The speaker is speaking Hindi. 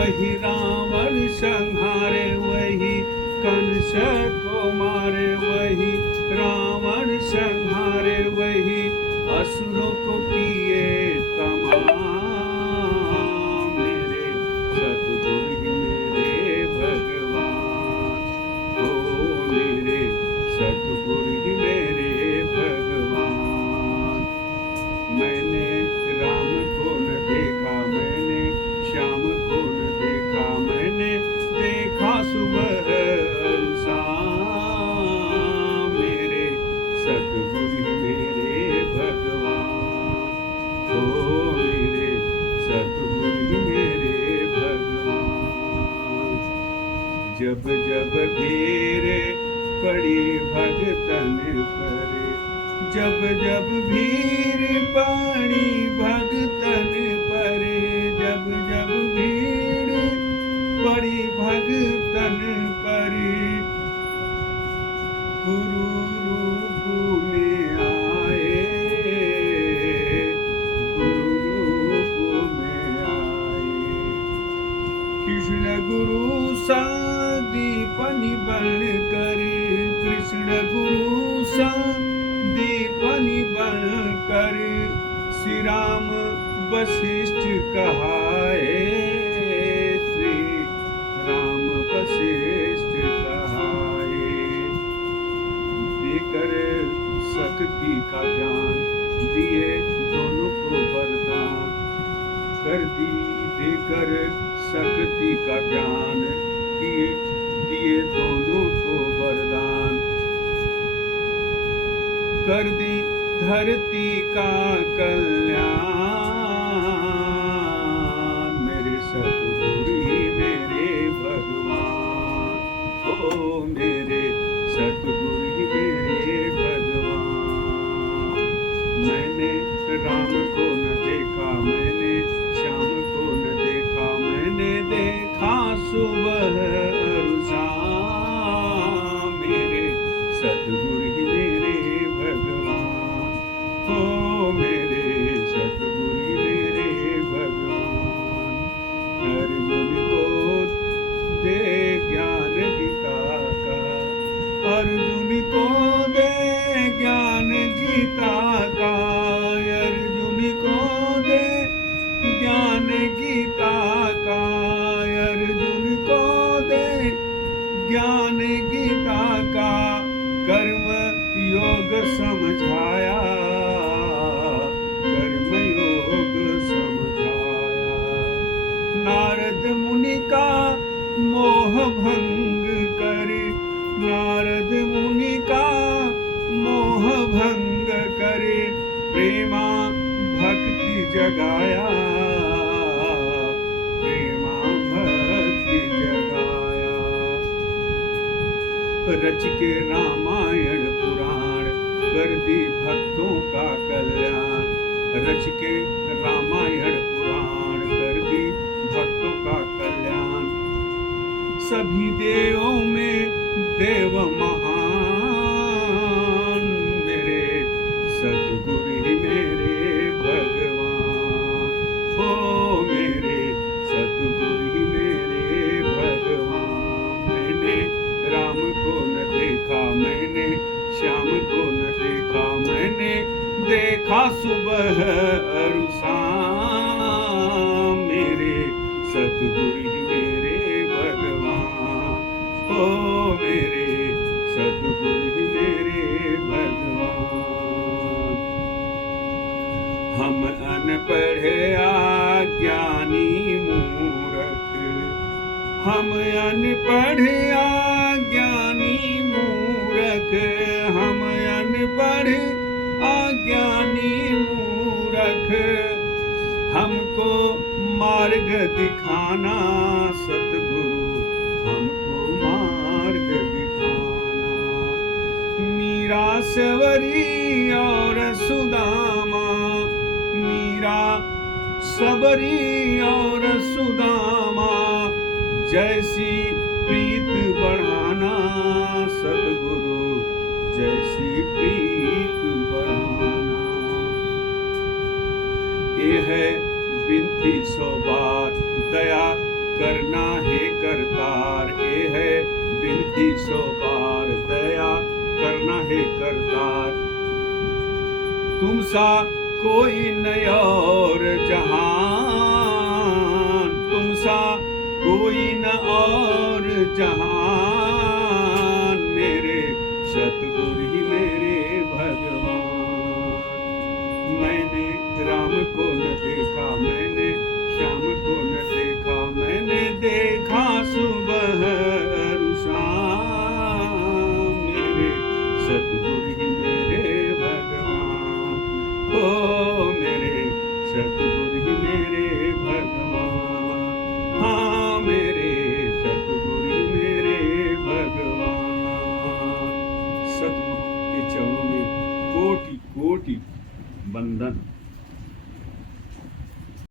वही रावण संहारे, वही कंस को मारे, वही रावण संहारे, वही असुरों को किए तमाम। मेरे सतगुरु ही मेरे भगवान, ओ मेरे सतगुरु ही मेरे भगवान। मैंने राम को न देखा, मैंने श्याम को न देखा, मैंने देखा सुबह और शाम। मेरे सतगुरु ही मेरे भगवान, ओ मेरे सतगुरु ही मेरे भगवान। जब जब भीड़ पड़ी भगतन पर, जब जब भीड़ पड़ी भगतन पर, जब जब भीड़ पड़ी भगतन पर, गुरु रूप में आए, गुरु रूप में आए। कृष्ण गुरु सा दीपनि बन कर, कृष्ण गुरु सा दीपनि बन कर, श्री राम वशिष्ठ कहाए, श्री राम वशिष्ठ कहाए। देकर शक्ति का ज्ञान दिए दोनों को वरदान कर दी, देकर शक्ति का ज्ञान दिए दोनों को वरदान कर दी, धरती का कल्याण। मेरे सतगुरु ही मेरे भगवान, ओ मेरे सतगुरु ही मेरे भगवान। मैंने राम को न देखा, मैंने श्याम को न देखा, मैंने देखा सुबह और शाम। मेरे सतगुरु ही मेरे भगवान, ओ मेरे सतगुरु ही मेरे भगवान। अर्जुन को दे ज्ञान गीता का, अर्जुन को दे ज्ञान गीता का, अर्जुन को दे ज्ञान गीता का, अर्जुन को दे ज्ञान गीता का। कर्म योग समझाया, कर्म योग समझाया। नारद मुनि का मोह भंग कर, नारद मुनि का मोह भंग कर, प्रेमा भक्ति जगाया, प्रेमा भक्ति जगाया। रच के रामायण पुराण कर दी भक्तों का कल्याण, रच के रामायण पुराण कर दी भक्तों का कल्याण। सभी देवों में देव महान, मेरे सतगुरु ही मेरे भगवान, ओ मेरे सतगुरु ही मेरे भगवान। मैंने राम को न देखा, मैंने श्याम को न देखा, मैंने देखा सुबह और शाम। मेरे सतगुरु ही मेरे भगवान, ओ मेरे सतगुरु ही मेरे भगवान। हम अनपढ़ अज्ञानी मूर्ख, हम अनपढ़ अज्ञानी मूर्ख, हम अनपढ़ अज्ञानी मूर्ख। हमको मार्ग दिखाना सतगुरु, हमको मार्ग दिखाना। मीरा सवरी और सुदामा, मीरा सबरी और सुदामा जैसी प्रीत बढ़ाना सतगुरु, जैसी प्रीत बढ़ाना। ये है विनती 100 बार, दया करना है करतार, ये है बिनती सो बार, दया करना है करतार। तुम सा कोई नहीं और जहान, तुम सा कोई न और जहान, मेरे सतगुरु ही मेरे भगवान। मैंने राम को न देखा, मैंने श्याम को न देखा, मैंने देखा सुबह शाम, मेरे सतगुरु ही मेरे भगवान। ओ मेरे सतगुरु ही मेरे भगवान, हाँ मेरे सतगुरु ही मेरे भगवान। सतगुरु के चरणों में कोटि कोटि वंदन।